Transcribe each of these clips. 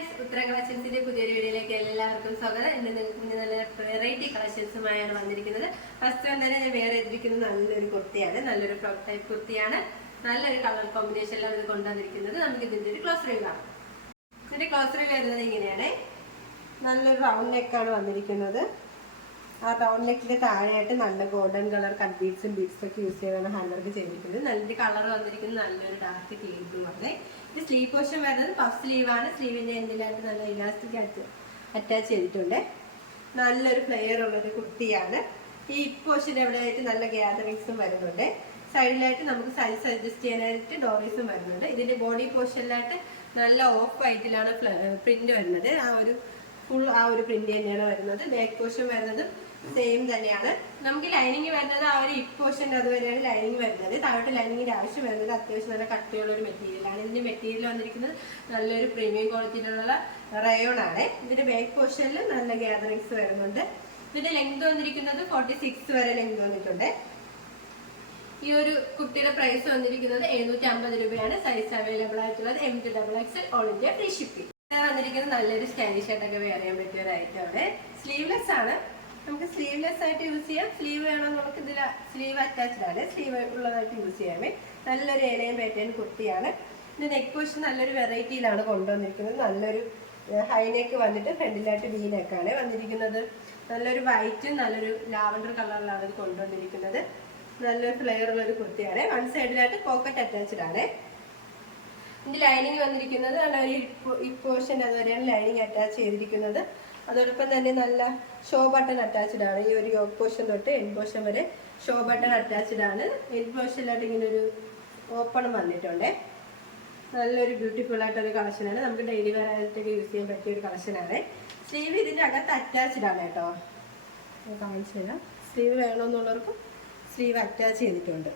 Friends ഉത്തര കളക്ഷൻസിന്റെ പുതിയൊരു വീഡിയോയിലേക്ക് എല്ലാവർക്കും സ്വാഗതം. ഇന്ന് നിങ്ങൾക്ക് മുന്നിൽ നല്ല വെറൈറ്റി കളക്ഷൻസുമായാണ് വന്നിരിക്കുന്നത്. ഫസ്റ്റ് തന്നെ ഞാൻ വേറെ എത്തിരിക്കുന്നത് നല്ലൊരു കുർത്തിയാണ്. നല്ലൊരു ഫ്രോക്ക് ടൈപ്പ് കുർത്തിയാണ്. നല്ലൊരു കളർ കോമ്പിനേഷനിലാണ് ഇത് കൊണ്ടുവന്നിരിക്കുന്നത്. നമുക്ക് ഇതിന്റെ ഒരു ക്ലോസ് റീവ് കാണാം. ഇതിന്റെ ക്ലോസ് റീവ് വരുന്നത് ഇങ്ങനെയാണ്. നല്ലൊരു റൗണ്ട് നെക്കാണ് വന്നിരിക്കുന്നത്. ആ റൗണ്ട് നെക്കിന്റെ താഴെയായിട്ട് നല്ല ഗോൾഡൻ കളർ കട്ട് ബീഡ്സും ബീഡ്സും ഒക്കെ യൂസ് ചെയ്താണ് ഹാൻഡ് വർക്ക് ചെയ്തിരിക്കുന്നത്. നല്ലൊരു കളർ വന്നിരിക്കുന്നത് നല്ലൊരു ഡാർക്ക് ക്ലീപ്പും വന്നേ ഇത് സ്ലീവ് പോർഷൻ വരുന്നത് പഫ് സ്ലീവ് ആണ് സ്ലീവിന്റെ എന്തിലായിട്ട് നല്ല ഇലാസ്റ്റിക് അറ്റാച്ച് ചെയ്തിട്ടുണ്ട്. നല്ലൊരു ഫ്ലെയർ ഉള്ളൊരു കുർത്തിയാണ് ഈ പോർഷൻ എവിടെയായിട്ട് നല്ല ഗ്യാതറിങ്സും വരുന്നുണ്ട്. സൈഡിലായിട്ട് നമുക്ക് സൈസ് അഡ്ജസ്റ്റ് ചെയ്യാനായിട്ട് ഡോറീസും വരുന്നുണ്ട്. ഇതിന്റെ ബോഡി പോർഷനിലായിട്ട് നല്ല ഓഫ് വൈറ്റിലാണ് പ്രിന്റ് വരുന്നത്. ആ ഒരു ഫുൾ ആ ഒരു പ്രിന്റ് തന്നെയാണ് വരുന്നത്. ബാക്ക് പോർഷൻ വരുന്നത് സെയിം തന്നെയാണ്. നമുക്ക് ലൈനിങ് വരുന്നത് ആ ഒരു ഇപ്പ് പോർഷന്റെ അതുവരെയാണ് ലൈനിങ് വരുന്നത്. താഴോട്ട് ലൈനിങ്ങിന്റെ ആവശ്യം വരുന്നത് അത്യാവശ്യം നല്ല കട്ടിയുള്ള ഒരു മെറ്റീരിയലാണ് ഇതിന്റെ മെറ്റീരിയൽ വന്നിരിക്കുന്നത് നല്ലൊരു പ്രീമിയം ക്വാളിറ്റിയിലുള്ള റയോൺ ആണ്. ഇതിന്റെ ബാക്ക് പോർഷനിൽ നല്ല ഗ്യാതറിങ്സ് വരുന്നുണ്ട്. ഇതിന്റെ ലെങ്ത് വന്നിരിക്കുന്നത് ഫോർട്ടി സിക്സ് വരെ ലെങ്ത് വന്നിട്ടുണ്ട്. ഈ ഒരു കുട്ടിയുടെ പ്രൈസ് വന്നിരിക്കുന്നത് എഴുന്നൂറ്റി അമ്പത് രൂപയാണ്. സൈസ് അവൈലബിൾ ആയിട്ടുള്ളത് M to double X all India free shipping വന്നിരിക്കുന്നത് നല്ലൊരു സ്റ്റൈലിഷ് ആയിട്ടൊക്കെ വെയർ ചെയ്യാൻ പറ്റിയ ഒരു ഐറ്റം ആണ്. സ്ലീവ്ലെസ് ആണ്. നമുക്ക് സ്ലീവ്ലെസ് ആയിട്ട് യൂസ് ചെയ്യാം. സ്ലീവ് വേണം നമുക്ക് ഇതിൽ സ്ലീവ് അറ്റാച്ച്ഡ് ആണ്. സ്ലീവ് ഉള്ളതായിട്ട് യൂസ് ചെയ്യാമേ നല്ലൊരു ഏലയും പാറ്റേൺ കുർത്തിയാണ് ഇത് നെക്ക് പോഷൻ നല്ലൊരു വെറൈറ്റിയിലാണ് കൊണ്ടുവന്നിരിക്കുന്നത്. നല്ലൊരു ഹൈ നെക്ക് വന്നിട്ട് ഫ്രണ്ടിലായിട്ട് വി നെക്കാണ് വന്നിരിക്കുന്നത്. നല്ലൊരു വൈറ്റും നല്ലൊരു ലാവൻഡർ കളറിലാണ് ഇത് കൊണ്ടുവന്നിരിക്കുന്നത്. നല്ലൊരു ഫ്ലെയർ ഉള്ള ഒരു കുർത്തിയാണ് വൺ സൈഡിലായിട്ട് പോക്കറ്റ് അറ്റാച്ച്ഡ് ആണ്. ഇതിന്റെ ലൈനിങ് വന്നിരിക്കുന്നത് നല്ല ഒരു ഇപ്പോഷൻ അതുവരെയാണ് ലൈനിങ് അറ്റാച്ച് ചെയ്തിരിക്കുന്നത്. അതോടൊപ്പം തന്നെ നല്ല ഷോ ബട്ടൺ അറ്റാച്ച്ഡ് ആണ്. ഈ ഒരു യോഗ് പോർഷൻ തൊട്ട് എൻ പോർഷൻ വരെ ഷോ ബട്ടൺ അറ്റാച്ച്ഡ് ആണ്. എൻ പോർഷനിലായിട്ട് ഇങ്ങനെ ഒരു ഓപ്പൺ വന്നിട്ടുണ്ട്. നല്ലൊരു ബ്യൂട്ടിഫുൾ ആയിട്ടൊരു കളക്ഷനാണ് നമുക്ക് ഡെയിലി വെയർ ആയിട്ടൊക്കെ യൂസ് ചെയ്യാൻ പറ്റിയ ഒരു കളക്ഷനാണ് സ്ലീവ് ഇതിന്റെ അകത്ത് അറ്റാച്ച്ഡ് ആണ് കേട്ടോ. കാണിച്ചു തരാം. സ്ലീവ് വേണമെന്നുള്ളവർക്കും സ്ലീവ് അറ്റാച്ച് ചെയ്തിട്ടുണ്ട്.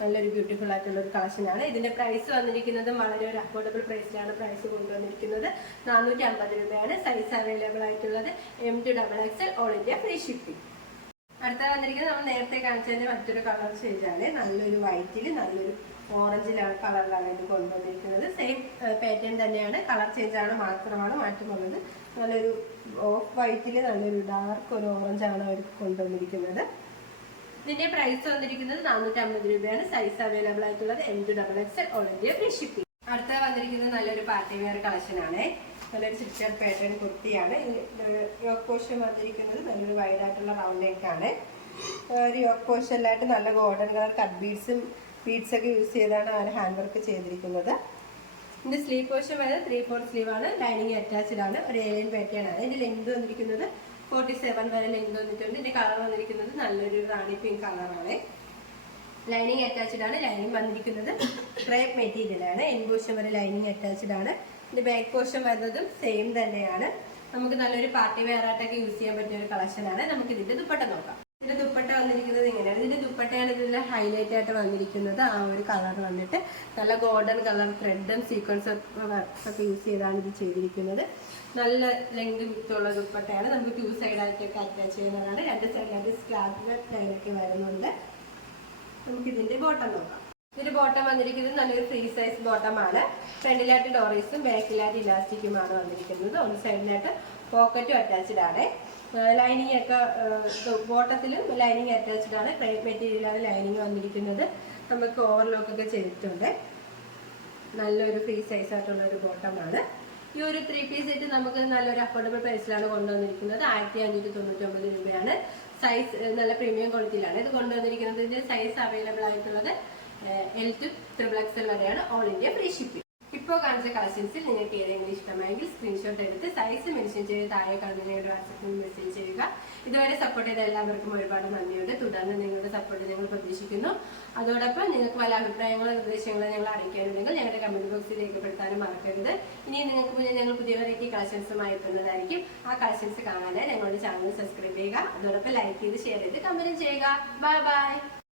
നല്ലൊരു ബ്യൂട്ടിഫുൾ ആയിട്ടുള്ള ഒരു കളക്ഷനാണ് ഇതിന്റെ പ്രൈസ് വന്നിരിക്കുന്നത് വളരെ ഒരു അഫോർഡബിൾ പ്രൈസിലാണ് പ്രൈസ് കൊണ്ടുവന്നിരിക്കുന്നത്. നാനൂറ്റി അമ്പത് രൂപയാണ് സൈസ് അവൈലബിൾ ആയിട്ടുള്ളത്. M to double X L all India free shipping അടുത്ത വന്നിരിക്കുന്നത് നമ്മൾ നേരത്തെ കാണിച്ചതിന്റെ മറ്റൊരു കളർ ചേഞ്ചാണ് നല്ലൊരു വൈറ്റിൽ നല്ലൊരു ഓറഞ്ചിലാണ് കളറിലാണ് ഇത് കൊണ്ടുവന്നിരിക്കുന്നത്. സെയിം പാറ്റേൺ തന്നെയാണ്. കളർ ചേഞ്ച് ആണ് മാത്രമാണ് മാറ്റമുള്ളത്. നല്ലൊരു ഓഫ് വൈറ്റിൽ നല്ലൊരു ഡാർക്ക് ഒരു ഓറഞ്ചാണ് അവർ കൊണ്ടുവന്നിരിക്കുന്നത്. ഇതിന്റെ പ്രൈസ് വന്നിരിക്കുന്നത് നാനൂറ്റി അമ്പത് രൂപയാണ്. സൈസ് അവൈലബിൾ ആയിട്ടുള്ളത് M to double X all India free shipping അടുത്ത വന്നിരിക്കുന്നത് നല്ലൊരു പാർട്ടി വെയർ കളക്ഷൻ ആണ്. നല്ലൊരു സിക്സർ പാറ്റേൺ കുർത്തിയാണ്. യോക്ക് പോഷൻ വന്നിരിക്കുന്നത് നല്ലൊരു വൈഡ് ആയിട്ടുള്ള റൗണ്ട് നെക്ക് ആണ്. ഒരു യോക്ക് പോഷനിലായിട്ട് നല്ല ഗോൾഡൻ കളർ കട്ട് ബീഡ്സും ബീഡ്സ് ഒക്കെ യൂസ് ചെയ്താണ് അവർ ഹാൻഡ് വർക്ക് ചെയ്തിരിക്കുന്നത്. ഇതിന്റെ സ്ലീവ് പോഷൻ വരുന്നത് ത്രീ ഫോർ സ്ലീവ് ആണ്. ലൈനിങ് അറ്റാച്ച്ഡ് ആണ് ഒരു ഏലിയൻ പാറ്റേൺ ആണ്. ഇതിന്റെ ലെങ്ത് വന്നിരിക്കുന്നത് ഫോർട്ടി സെവൻ വരെ ലെങ്ത് വന്നിട്ടുണ്ട്. ഇതിന്റെ കളർ വന്നിരിക്കുന്നത് നല്ലൊരു റാണി പിങ്ക് കളറാണ് ലൈനിങ് അറ്റാച്ച്ഡ് ആണ്. ലൈനിങ് വന്നിരിക്കുന്നത് ക്രേപ്പ് മെറ്റീരിയലാണ് ആണ്. എൻ പോർഷൻ വരെ ലൈനിങ് അറ്റാച്ച്ഡ് ആണ്. ഇതിന്റെ ബാക്ക് പോർഷൻ വരുന്നതും സെയിം തന്നെയാണ്. നമുക്ക് നല്ലൊരു പാർട്ടി വെയർ ആയിട്ടൊക്കെ യൂസ് ചെയ്യാൻ പറ്റിയ ഒരു കളക്ഷൻ ആണ്. നമുക്ക് ഇതിന്റെ ദുപ്പട്ട നോക്കാം. ഇതിന്റെ ദുപ്പട്ട വന്നിരിക്കുന്നത് ഇങ്ങനെയാണ് ഇതിന്റെ ദുപ്പട്ടയാണ് ഇതിൽ ഹൈലൈറ്റ് ആയിട്ട് വന്നിരിക്കുന്നത്. ആ ഒരു കളർ വന്നിട്ട് നല്ല ഗോൾഡൻ കളർ ത്രെഡും സീക്വൻസ് ഒക്കെ യൂസ് ചെയ്താണ് ഇത് ചെയ്തിരിക്കുന്നത്. നല്ല ലെങ്ത് വിത്തുള്ള ദുപ്പട്ടയാണ്. നമുക്ക് ടു സൈഡായിട്ടൊക്കെ അറ്റാച്ച് ചെയ്യുന്നതാണ്. രണ്ട് സൈഡിലായിട്ട് സ്ക്രാപ്പ് ലൈനൊക്കെ വരുന്നുണ്ട്. നമുക്ക് ഇതിന്റെ ബോട്ടം നോക്കാം. ഇതിന്റെ ബോട്ടം വന്നിരിക്കുന്നത് നല്ലൊരു ഫ്രീ സൈസ് ബോട്ടം ആണ്. ഫ്രണ്ടിലായിട്ട് ഡോറീസും ബാക്കിലായിട്ട് ഇലാസ്റ്റിക്കുമാണ് വന്നിരിക്കുന്നത്. ഒരു സൈഡിലായിട്ട് പോക്കറ്റും അറ്റാച്ച്ഡ് ആണ്. ലൈനിങ് ഒക്കെ ബോട്ടത്തിലും ലൈനിങ് അറ്റാച്ച്ഡ് ആണ്. ക്രേപ്പ് മെറ്റീരിയലാണ് ലൈനിങ് വന്നിരിക്കുന്നത്. നമുക്ക് ഓവർലോക്ക് ഒക്കെ ചെയ്തിട്ടുണ്ട്. നല്ലൊരു ഫ്രീ സൈസ് ആയിട്ടുള്ള ഒരു ബോട്ടമാണ് ഈ ഒരു ത്രീ പീസ് സെറ്റ് നമുക്ക് നല്ലൊരു അഫോർഡബിൾ പ്രൈസിലാണ് കൊണ്ടുവന്നിരിക്കുന്നത്. ആയിരത്തി അഞ്ഞൂറ്റി തൊണ്ണൂറ്റി രൂപയാണ് സൈസ് നല്ല പ്രീമിയം ക്വാളിറ്റിയിലാണ് ഇത് കൊണ്ടുവന്നിരിക്കുന്നത് സൈസ് അവൈലബിൾ ആയിട്ടുള്ളത് എൽ ടു ത്രിബിൾ വരെയാണ്. ഓൾ ഇന്ത്യ ഫ്രീ ഷിപ്പിംഗ് ഇപ്പോൾ കാണിച്ച കളക്ഷൻസിൽ നിങ്ങൾക്ക് ഏതെങ്കിലും ഇഷ്ടമായെങ്കിൽ സ്ക്രീൻഷോട്ട് എടുത്ത് സൈസ് മെൻഷൻ ചെയ്ത് താഴെ കാണുന്ന വാട്സപ്പിൽ മെസ്സേജ് ചെയ്യുക. ഇതുവരെ സപ്പോർട്ട് ചെയ്ത എല്ലാവർക്കും ഒരുപാട് നന്ദിയുണ്ട്. തുടർന്ന് നിങ്ങളുടെ സപ്പോർട്ട് ഞങ്ങൾ പ്രതീക്ഷിക്കുന്നു. അതോടൊപ്പം നിങ്ങൾക്ക് പല അഭിപ്രായങ്ങളോ നിർദ്ദേശങ്ങളോ ഞങ്ങൾ അറിയിക്കാനുണ്ടെങ്കിൽ ഞങ്ങളുടെ കമന്റ് ബോക്സിൽ രേഖപ്പെടുത്താനും മറക്കരുത്. ഇനി നിങ്ങൾക്ക് മുന്നേ ഞങ്ങൾ പുതിയ വെറൈറ്റി കളക്ഷൻസുമായി എത്തുന്നതായിരിക്കും. ആ കളക്ഷൻസ് കാണാനായി ഞങ്ങളുടെ ചാനൽ സബ്സ്ക്രൈബ് ചെയ്യുക. അതോടൊപ്പം ലൈക്ക് ചെയ്ത് ഷെയർ ചെയ്ത് കമന്റ് ചെയ്യുക. Bye bye